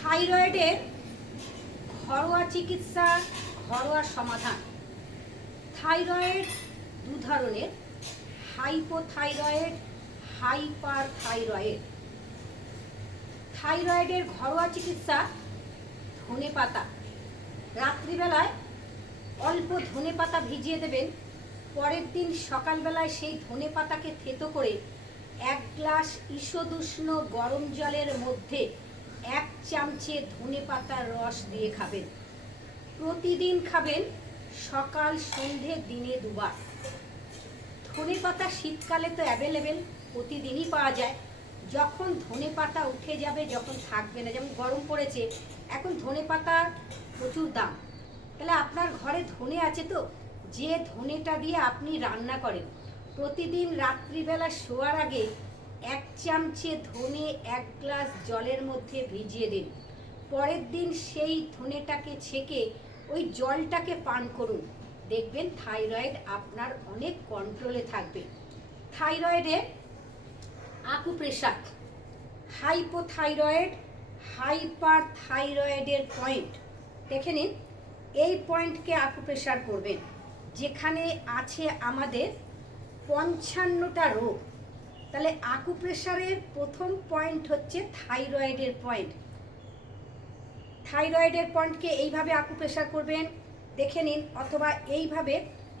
থাইরয়েডের ঘরোয়া চিকিৎসা, ঘরোয়া সমাধান। থাইরয়েড দু ধরনের, হাইপোথাইরয়েড, হাইপার থাইরয়েড। থাইরয়েডের ঘরোয়া চিকিৎসা ধনেপাতা। রাত্রিবেলায় অল্প ধনেপাতা ভিজিয়ে দেবেন, পরের দিন সকালবেলায় সেই ধনেপাতাকে থেতো করে 1 গ্লাস ঈষদুষ্ণ গরম জলের মধ্যে 1 চামচে ধনেপাতার রস দিয়ে খাবেন। প্রতিদিন খাবেন, সকাল সন্ধে দিনে 2 বার। ধনেপাতা শীতকালে তো অ্যাভেলেবেল, প্রতিদিনই পাওয়া যায়। যখন ধনেপাতা উঠে যাবে, যখন থাকবে না, যেমন গরম পড়েছে, এখন ধনেপাতার প্রচুর দাম, তাহলে আপনার ঘরে ধনে আছে তো, যে ধনেটা দিয়ে আপনি রান্না করেন, প্রতিদিন রাত্রিবেলা শোয়ার আগে 1 চামচে ধনে 1 গ্লাস জলের মধ্যে ভিজিয়ে দিন। পরের দিন সেই ধনেটাকে ছেঁকে ওই জলটাকে পান করুন, দেখবেন থাইরয়েড আপনার অনেক কন্ট্রোলে থাকবে। থাইরয়েডের আকুপ্রেশার, হাইপোথাইরয়েড, হাইপার থাইরয়েডের পয়েন্ট দেখে নিন। এই পয়েন্টকে আকুপ্রেশার করবেন, যেখানে আছে আমাদের 55টা রোগ। তাহলে আকুপ্রেশারের প্রথম পয়েন্ট হচ্ছে থাইরয়েডের পয়েন্ট। থাইরয়েডের পয়েন্টকে এইভাবে আকুপ্রেশার করবেন, দেখে নিন, অথবা এইভাবে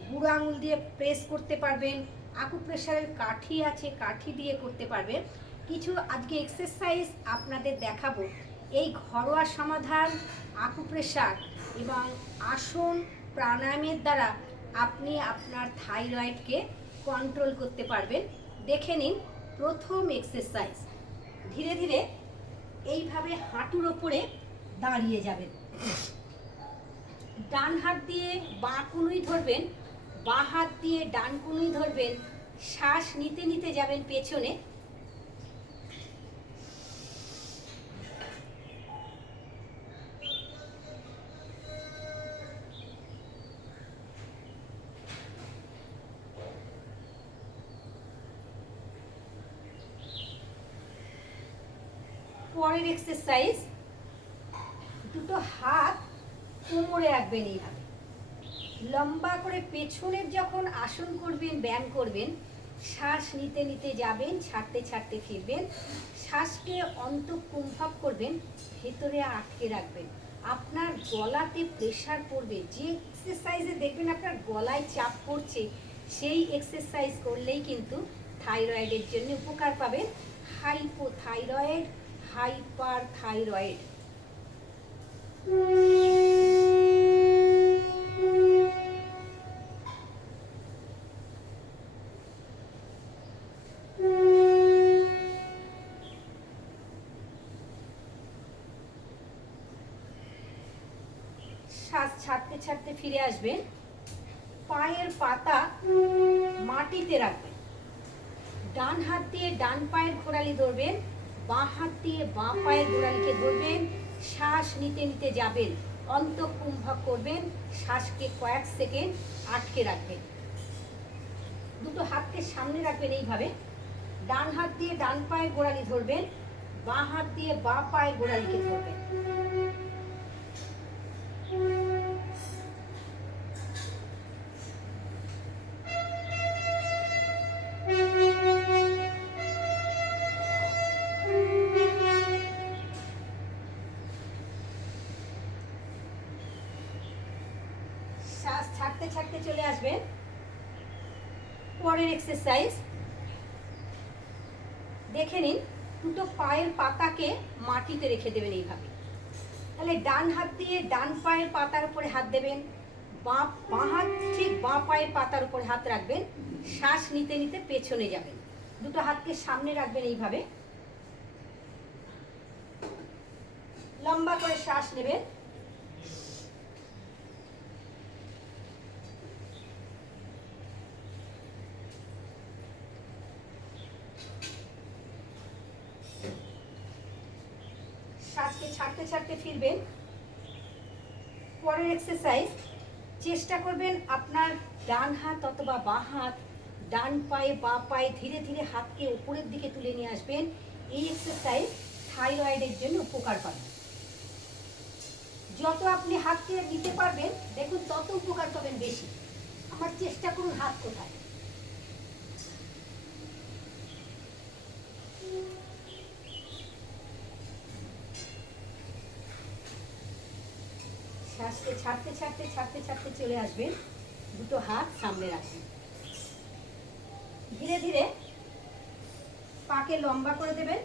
বুড়ো আঙুল দিয়ে প্রেস করতে পারবেন। আকুপ্রেশারের কাঠি আছে, কাঠি দিয়ে করতে পারবেন। কিছু আজকে এক্সারসাইজ আপনাদের দেখাবো। এই ঘরোয়া সমাধান, আকুপ্রেশার এবং আসন প্রাণায়ামের দ্বারা আপনি আপনার থাইরয়েডকে কন্ট্রোল করতে পারবেন। দেখে নিন প্রথম এক্সারসাইজ। ধীরে ধীরে এইভাবে হাঁটুর ওপরে দাঁড়িয়ে যাবেন। ডান হাত দিয়ে বাঁ কনুই ধরবেন, বাঁ হাত দিয়ে ডান কনুই ধরবেন। শ্বাস নিতে নিতে যাবেন পেছনে। পরের এক্সারসাইজ, দুটো হাত কোমরে রাখবেন, এইভাবে লম্বা করে পেছনের যখন আসন করবেন, ব্যায়াম করবেন, শ্বাস নিতে নিতে যাবেন, ছাড়তে ছাড়তে ফিরবেন। শ্বাসকে অন্তঃকুম্ভক করবেন, ভেতরে আটকে রাখবেন। আপনার গলাতে প্রেশার পড়বে, যে এক্সারসাইজে দেখবেন আপনার গলায় চাপ পড়ছে, সেই এক্সারসাইজ করলেই কিন্তু থাইরয়েডের জন্য উপকার পাবেন। Hypothyroid, hyper thyroid. শ্বাস ছাড়তে ছাড়তে ফিরে আসবেন। পায়ের পাতা মাটিতে রাখবেন। ডান হাত দিয়ে ডান পায়ের গোড়ালি ধরবেন, বাঁ হাত দিয়ে বাঁ পায়ের গোড়ালিকে ধরবেন। শ্বাস নিতে নিতে যাবেন, অন্তঃকুম্ভক করবেন, শ্বাসকে কয়েক সেকেন্ড আটকে রাখবেন। দুটো হাতকে সামনে রাখবেন এইভাবে। ডান হাত দিয়ে ডান পায়ের গোড়ালি ধরবেন, বাঁ হাত দিয়ে বাঁ পায়ের গোড়ালিকে ধরবেন। শ্বাস ছাড়তে ছাড়তে চলে আসবেন। পরের এক্সারসাইজ দেখে নিন। দুটো পায়ের পাতাকে মাটিতে রেখে দেবেন এইভাবে। তাহলে ডান হাত দিয়ে ডান পায়ের পাতার উপরে হাত দেবেন, বাঁ হাত ঠিক বাঁ পায়ের পাতার উপরে হাত রাখবেন। শ্বাস নিতে নিতে পেছনে যাবেন, দুটো হাতকে সামনে রাখবেন এইভাবে। লম্বা করে শ্বাস নেবেন। শ্বাসকে ছাড়তে ছাড়তে ফিরবেন। পরের এক্সারসাইজ, চেষ্টা করবেন আপনার ডান হাত অথবা বাঁ হাত ডান পায়ে বাঁ পায়ে ধীরে ধীরে হাতকে উপরের দিকে তুলে নিয়ে আসবেন। এই এক্সারসাইজ থাইরয়েডের জন্য উপকার পাবেন। যত আপনি হাতকে দিতে পারবেন দেখুন তত উপকার পাবেন বেশি। আমার চেষ্টা করুন হাত কোথায়। শ্বাসকে ছাড়তে ছাড়তে ছাড়তে ছাড়তে চলে আসবেন, দুটো হাত সামনে রাখবেন। ধীরে ধীরে পাকে লম্বা করে দেবেন,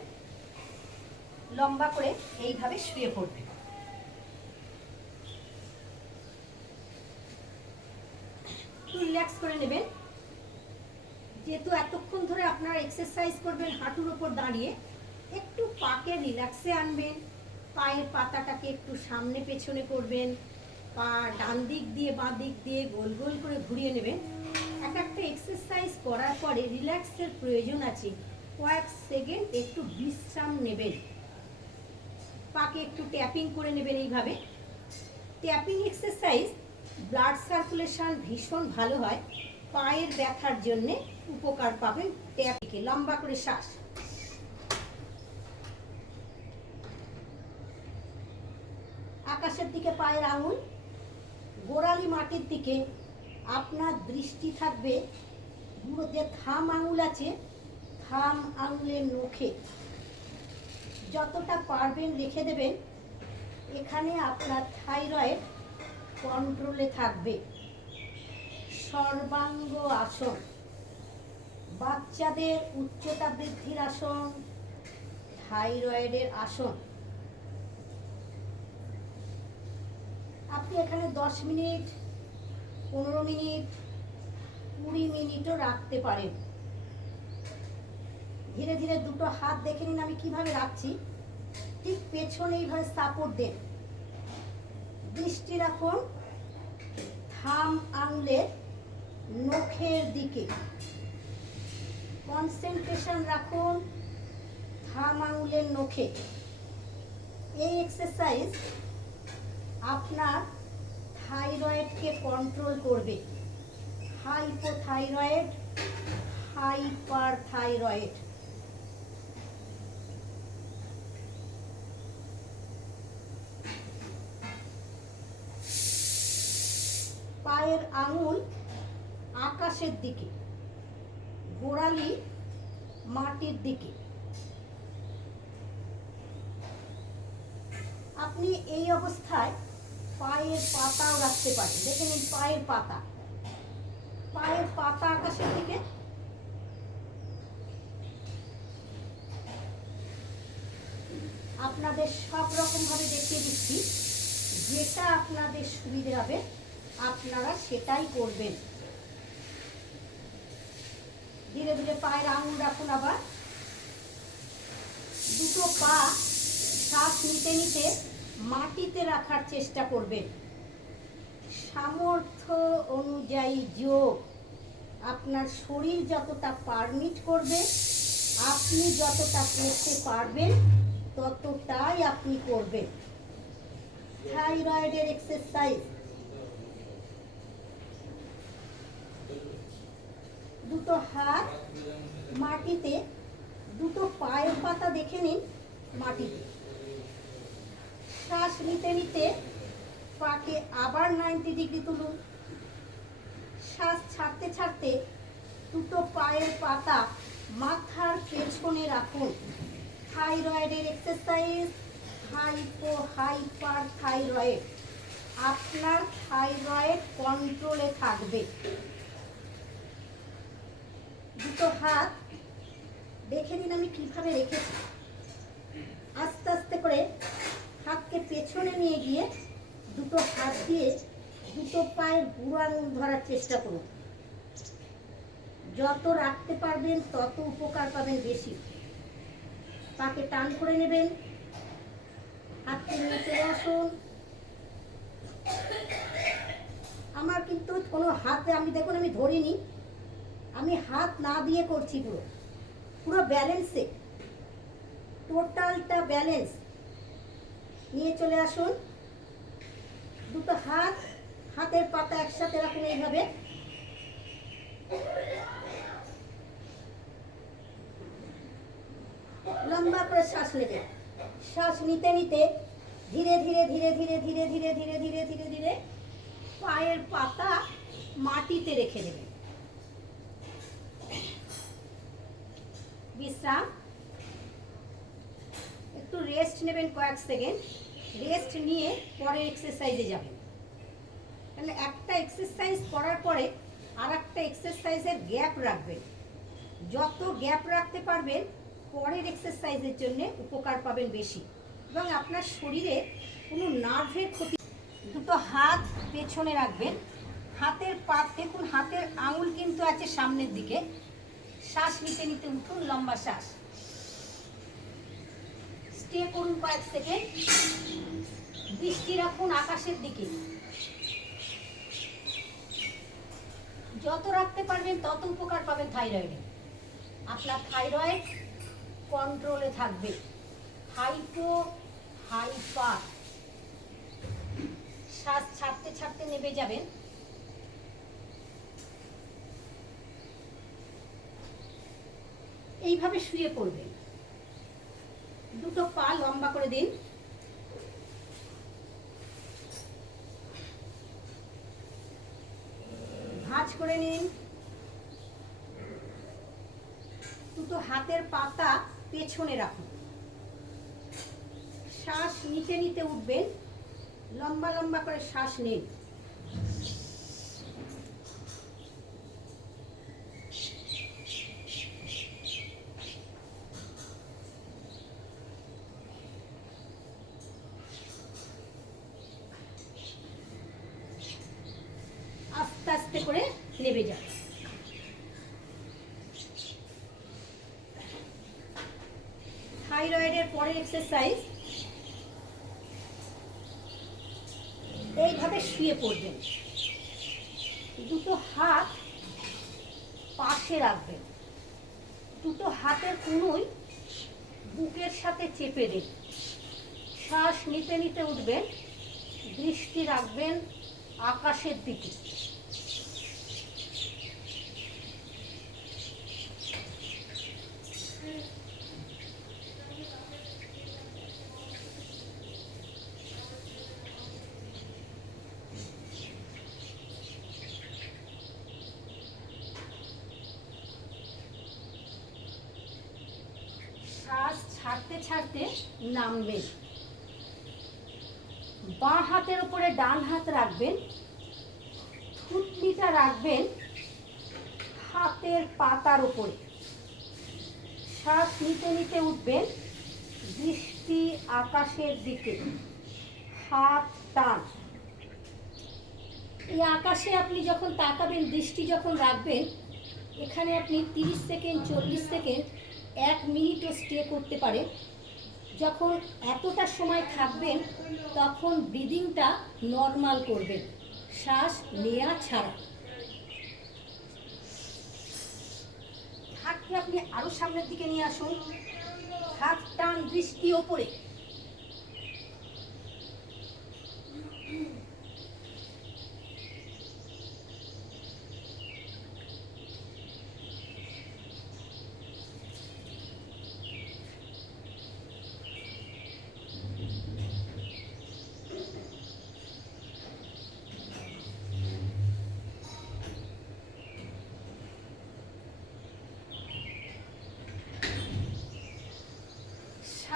লম্বা করে এইভাবে শুয়ে পড়বেন। একটু রিল্যাক্স করে নেবেন। যেহেতু এতক্ষণ ধরে আপনারা এক্সারসাইজ করবেন হাঁটুর ওপর দাঁড়িয়ে, একটু পাকে রিল্যাক্সে আনবেন। পায়ের পাতাটাকে একটু সামনে পেছনে করবেন, পা ডান দিক দিয়ে বাঁ দিক দিয়ে গোল গোল করে ঘুরিয়ে নেবেন। এক একটা এক্সারসাইজ করার পরে রিল্যাক্সের প্রয়োজন আছে, কয়েক সেকেন্ড একটু বিশ্রাম নেবেন। পাকে একটু ট্যাপিং করে নেবেন। এইভাবে ট্যাপিং এক্সারসাইজ ব্লাড সার্কুলেশন ভীষণ ভালো হয়, পায়ের ব্যথার জন্য উপকার পাবেন। ট্যাপিংকে লম্বা করে শ্বাস, আকাশের দিকে পায়ের আঙুল, গোড়ালি মাটির দিকে। আপনার দৃষ্টি থাকবে পুরো যে থাম আঙুল আছে, থাম আঙুলের নখে। যতটা পারবেন রেখে দেবেন। এখানে আপনার থাইরয়েড কন্ট্রোলে থাকবে। সর্বাঙ্গ আসন, বাচ্চাদের উচ্চতা বৃদ্ধির আসন, থাইরয়েডের আসন। আপনি এখানে 10 মিনিট, 15 মিনিট, 20 মিনিটও রাখতে পারেন। ধীরে ধীরে দুটো হাত দেখে নিন আমি কিভাবে রাখছি। ঠিক পেছনে এইভাবে সাপোর্ট দেন। দৃষ্টি রাখুন থাম আঙুলের নখের দিকে। কনসেন্ট্রেশন রাখুন থাম আঙুলের নখে। এই এক্সারসাইজ আপনার থাইরয়েডকে কন্ট্রোল করবে। Hypothyroid, hyper thyroid. পায়ের আঙুল আকাশের দিকে, গোড়ালি মাটির দিকে। আপনি এই অবস্থায় পায়ের পাতাও রাখতে পারেন। দেখে নিন পায়ের পাতা, পায়ের পাতা আকাশের দিকে। আপনাদের সব রকম ভাবে দেখিয়ে দিচ্ছি, যেটা আপনাদের সুবিধে হবে আপনারা সেটাই করবেন। ধীরে ধীরে পায়ের আঙুল রাখুন। আবার দুটো পা শ্বাস নিতে নিতে মাটিতে রাখার চেষ্টা করবেন। সামর্থ্য অনুযায়ী যোগ। আপনার শরীর যতটা পারমিট করবে, আপনি যতটা করতে পারবেন ততটাই আপনি করবেন। থাইরয়েডের এক্সারসাইজ। দুটো হাত মাটিতে, দুটো পায়ের পাতা দেখে নিন মাটিতে। শ্বাস নিতে নিতে পাকে আবার 90 ডিগ্রি তুলুন। শ্বাস ছাড়তে ছাড়তে দুটো পায়ের পাতা মাথার পেছনে রাখুন। থাইরয়েডের এক্সারসাইজ, হাইপার থাইরয়েড। আপনার থাইরয়েড কন্ট্রোলে থাকবে। দুটো হাত দেখে নিন আমি কিভাবে রেখেছি। আস্তে আস্তে করে হাতকে পেছনে নিয়ে গিয়ে দুটো হাত দিয়ে দুটো পায়ের বুড়ো আঙুল ধরার চেষ্টা করুন। যত রাখতে পারবেন তত উপকার পাবেন বেশি। পাকে টান করে নেবেন, হাতকে নিয়ে চলে আসুন। আমার কিন্তু কোনো হাতে আমি দেখুন আমি ধরিনি, আমি হাত না দিয়ে করছি। পুরো পুরো ব্যালেন্সে, টোটালটা ব্যালেন্স নিয়ে চলে আসুন। দুটো হাত হাতের পাতা একসাথে রাখুন এইভাবে। লম্বা করে শ্বাস নেবেন। শ্বাস নিতে নিতে ধীরে ধীরে ধীরে ধীরে ধীরে ধীরে ধীরে ধীরে ধীরে ধীরে পায়ের পাতা মাটিতে রেখে দেবেন। বিশ্রাম, একটু রেস্ট নেবেন কয়েক সেকেন্ড। রেস্ট নিয়ে পরের এক্সারসাইজে যাবেন। তাহলে একটা এক্সারসাইজ করার পরে আর একটা এক্সারসাইজের গ্যাপ রাখবেন। যত গ্যাপ রাখতে পারবেন পরের এক্সারসাইজের জন্য উপকার পাবেন বেশি, এবং আপনার শরীরে কোনো নার্ভের ক্ষতি। দুটো হাত পেছনে রাখবেন, হাতের পা দেখুন, হাতের আঙুল কিন্তু আছে সামনের দিকে। শ্বাস নিতে নিতে উঠুন, লম্বা শ্বাস। স্টে করুন কয়েক সেকেন্ড। দৃষ্টি রাখুন আকাশের দিকে। যত রাখতে পারবেন তত উপকার পাবেন থাইরয়েডে। আপনার থাইরয়েড কন্ট্রোলে থাকবে। হাইপো হাইপার, শ্বাস ছাড়তে ছাড়তে নেমে যাবেন। এইভাবে শুয়ে পড়বেন। দুটো পা লম্বা করে দিন। ভাঁজ করে নিন। দুটো হাতের পাতা পেছনে রাখুন। শ্বাস নিতে নিতে উঠবেন, লম্বা লম্বা করে শ্বাস নিন। আস্তে আস্তে করে নেমে যান। থাইরয়েডের পরের এক্সারসাইজ, এইভাবে শুয়ে পড়বেন। দুটো হাত পাশে রাখবেন। দুটো হাতের কনুই বুকের সাথে চেপে দিন। শ্বাস নিতে নিতে উঠবেন। দৃষ্টি রাখবেন আকাশের দিকে। শ্বাস ছাড়তে ছাড়তে নামবেন। বাঁ হাতের উপরে ডান হাত রাখবেন। থুতনিটা রাখবেন হাতের পাতার উপরে। শ্বাস নিতে নিতে উঠবেন। দৃষ্টি আকাশের দিকে। হাত টান। এই আকাশে আপনি যখন তাকাবেন, দৃষ্টি যখন রাখবেন, এখানে আপনি 30 সেকেন্ড, 40 সেকেন্ড, 1 মিনিটও স্টে করতে পারে। যখন এতটা সময় থাকবেন তখন ব্রিদিংটা নর্মাল করবেন, শ্বাস নেওয়া ছাড়া। হাতকে আপনি আরো সামনের দিকে নিয়ে আসুন। হাত টান, দৃষ্টি ওপরে।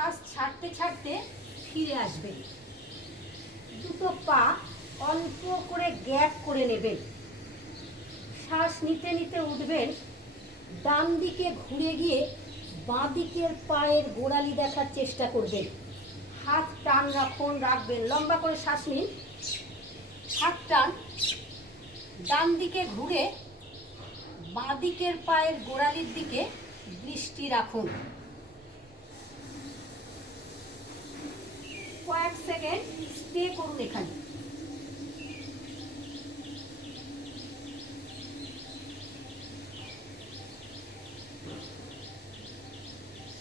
শ্বাস ছাড়তে ছাড়তে ফিরে আসবেন। দুটো পা অল্প করে গ্যাপ করে নেবেন। শ্বাস নিতে নিতে উঠবেন। ডান দিকে ঘুরে গিয়ে বাঁ দিকের পায়ের গোড়ালি দেখার চেষ্টা করবেন। হাত টান রাখবেন। লম্বা করে শ্বাস নিন। হাত টান। ডান দিকে ঘুরে বাঁ দিকের পায়ের গোড়ালির দিকে দৃষ্টি রাখুন। কয়েক সেকেন্ড স্টে করুন এখানে।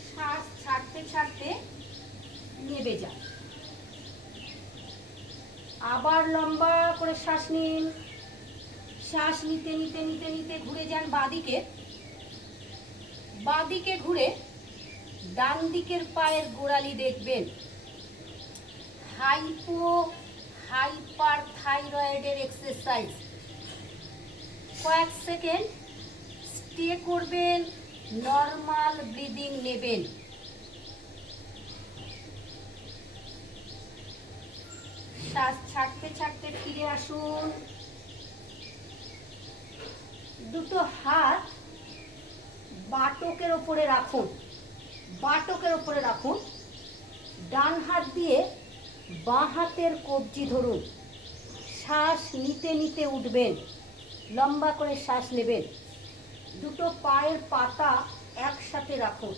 শ্বাস ছাড়তে ছাড়তে নেমে যান। আবার লম্বা করে শ্বাস নিন। শ্বাস নিতে নিতে নিতে নিতে ঘুরে যান বাঁদিকে। বাঁদিকে ঘুরে ডান দিকের পায়ের গোড়ালি দেখবেন। হাইপো হাইপার থাইরয়েডের এক্সারসাইজ। কয়েক সেকেন্ড স্টে করবেন, নর্মাল ব্রিদিং নেবেন। শ্বাস ছাড়তে ছাড়তে ফিরে আসুন। দুটো হাত বাটকের ওপরে রাখুন, বাটকের ওপরে রাখুন। ডান হাত দিয়ে বাঁ হাতের কবজি ধরুন। শ্বাস নিতে নিতে উঠবেন, লম্বা করে শ্বাস নেবেন। দুটো পায়ের পাতা একসাথে রাখুন।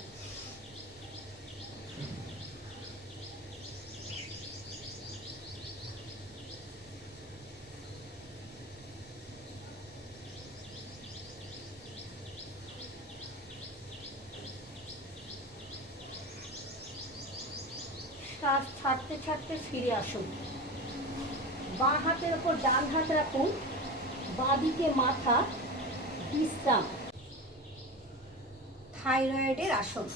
শ্বাস ছাড়তে ছাড়তে ফিরে আসুন। বাঁ হাতের ওপর ডান হাত রাখুন, বাঁ দিকে মাথা, বিশ্রাম। থাইরয়েডের আসন।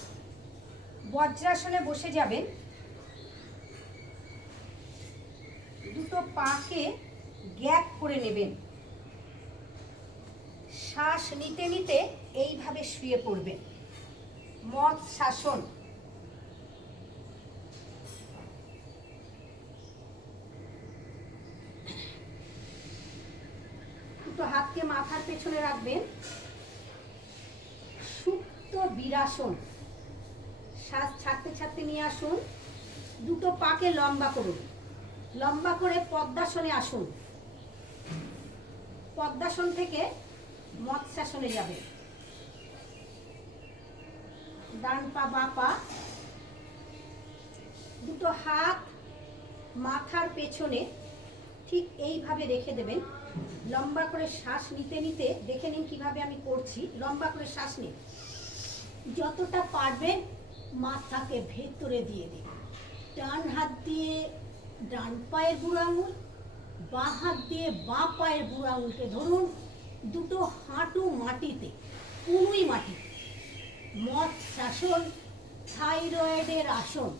বজ্রাসনে বসে যাবেন। দুটো পাকে গ্যাপ করে নেবেন। শ্বাস নিতে নিতে এইভাবে শুয়ে পড়বেন। মৎস্যাসন। দুটো হাতকে মাথার পেছনে রাখবেন। সুপ্ত বীরাসন। শ্বাস ছাড়তে ছাড়তে নিয়ে আসুন। দুটো পাকে লম্বা করুন, লম্বা করে পদ্মাসনে আসুন। পদ্মাসন থেকে মৎস্যাসনে যাবে। ডান পা বাঁ পা, দুটো হাত মাথার পেছনে ঠিক এইভাবে রেখে দেবেন। লম্বা করে শ্বাস নিতে নিতে দেখে নিন কিভাবে আমি করছি। লম্বা করে শ্বাস নিন, যতটা পারবেন মাথাকে ভেতরে দিয়ে দিন। ডান হাত দিয়ে ডান পায়ের বুড়ো আঙুল, বাঁ হাত দিয়ে বাঁ পায়ের বুড়ো আঙুলকে ধরুন। দুটো হাঁটু মাটিতে, কুনুই মাটি। মৎস্যাসন থাইরয়েডের আসন।